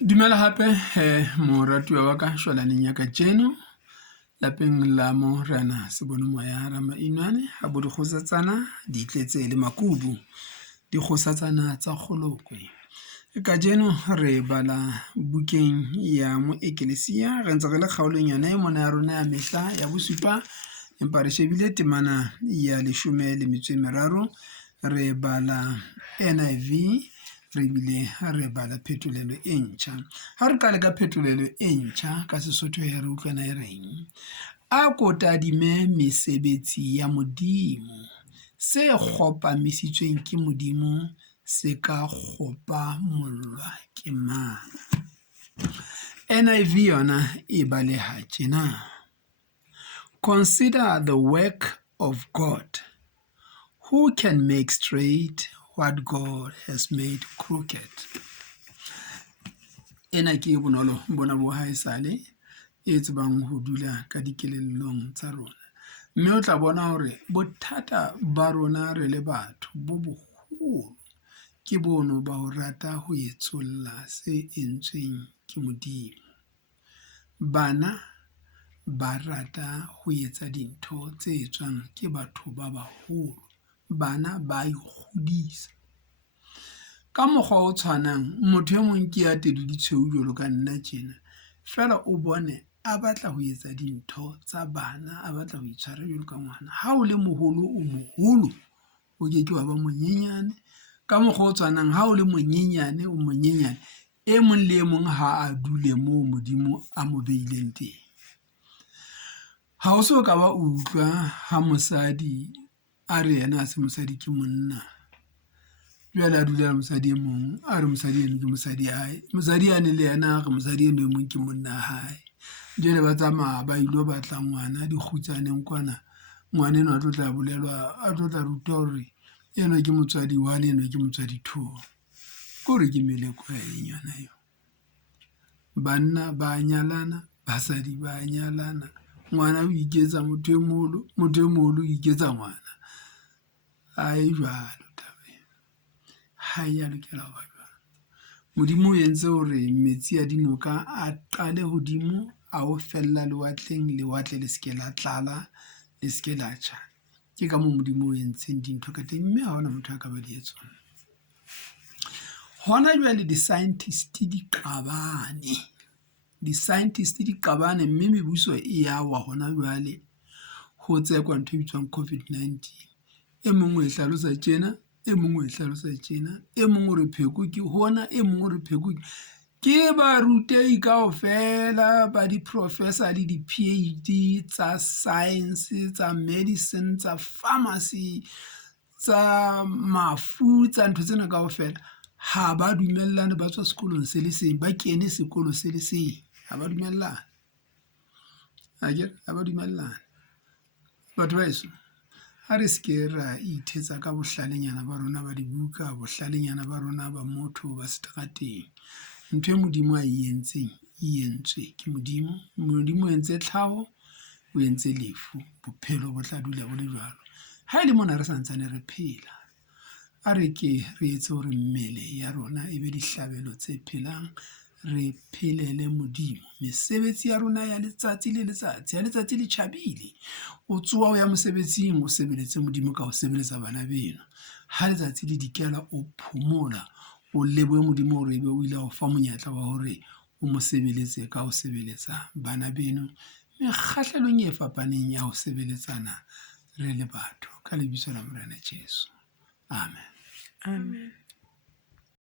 Dumela hape moratuwa wa ka shwalaneng ya ka jeno lapeng la mo rena se bone moya ra mainwane ha bo dikgosatsana di tletse le makubu dikgosatsana tsa kgolokwe ka jeno re bala bukeng ya mo Ecclesia re ntse re le kgaolong yona e mona ya rona ya mehla ya bosupa empa re shebile temana ya 13 re bala NIV re bile re bala phetolelo e ntjha ha re qale ka phetolelo e ntjha ka Sesotho ya re utlwana e reng a kotadime mesebetsi ya modimo se kgopamisitsweng ke modimo se ka kgopa mollwa ke mang. NIV yona e baleha tjena: Consider the work of God, who can make straight what God has made crooked. Ena ke bonolo bona bo haesale e tsebang ho dula ka dikelellong tsa rona, mme o tla bona hore bothata ba rona re le batho bo boholo ke bono ba ho rata ho etsolla se entsweng ke modimo. Bana ba rata ho etsa dintho tse etswang ke batho ba baholo, bana ba ikgodisa ka mokgwa o tshwanang. Motho e mong ke ya teduditshweu jwalo ka nna tjena, fela o bone a batla ho etsa dintho tsa bana, a batla ho itshwara jwalo ka ngwana. Ha o le moholo o moholo, o ke wa ba monyenyane ka mokgwa o tshwanang. Ha o le monyenyane o monyenyane, e mong le e mong ha a dule moo modimo a mo beileng teng. Ha o so ka ba utlwa ha mosadi a re yena a se mosadi ke monna, jwale a dula mosadi e mong a re mosadi eno ke mosadi hae, mosadi yane le yena re mosadi eno e mong ke monna hae. Jwale ba tsamaya ba ilo batla ngwana dikgutsaneng kwana, ngwana eno a tlo tla bolelwa, a tlo tla rutwa hore eno ke motswadi 1 eno ke motswadi 2. Kore ke meleko ya eng yona eo? Banna ba nyalana, basadi ba nyalana, ngwana o iketsa motho e moholo, motho e moholo o iketsa ngwana. Ha e jwalo taba ena, ha ya lokela ho ba jwalo. Modimo o entse hore metsi a dinoka a qale hodimo a o fella lewatleng, lewatle le seke la tlala, le seke la tjha. Ke ka moo modimo o entseng dintho ka teng, mme ha hona motho a ka ba di etsang. Hona jwale di-scientist di qabane, mme mebuso e ya wa hona jwale ho tsekwa ntho e bitswang COVID-19. E mong o e hlalosa tjena, e mong o e hlalosa tjena, e mong o re pheko ke hona, e mong o re pheko ke barutehi kaofela ba di-professor le di-PhD tsa science, tsa medicine, tsa pharmacy, tsa mafu, tsa ntho tsena kaofela. Ha ba dumellane, ba tswa sekolong se le seng, ba kene sekolo se le seng, ha ba dumellane. Ha ba dumellane. Batho ba eso, ha re seke ra ithetsa ka bohlalenyana ba rona ba dibuka, bohlalenyana ba rona ba motho ba seterateng. Ntho e modimo a e entseng e entswe ke modimo. Modimo o entse tlhaho, o entse lefu, bophelo bo tla dula bo le jwalo. Ha e le mona re santsane re phela, a re ke re etse hore mmele ya rona e be dihlabelo tse phelang, re phelele modimo. Mesebetsi ya rona ya letsatsi le letsatsi, ya letsatsi le tjhabile, o tsoha o ya mosebetsing, o sebeletse modimo ka ho sebeletsa bana beno. Ha letsatsi le dikela, o phomola, o lebohe modimo hore ebe o ile ho fa monyetla wa hore o mo sebeletse ka ho sebeletsa bana beno mekgahlelong e fapaneng ya ho sebeletsana re le batho, ka lebitso la Morena Jesu. Amen. Amen.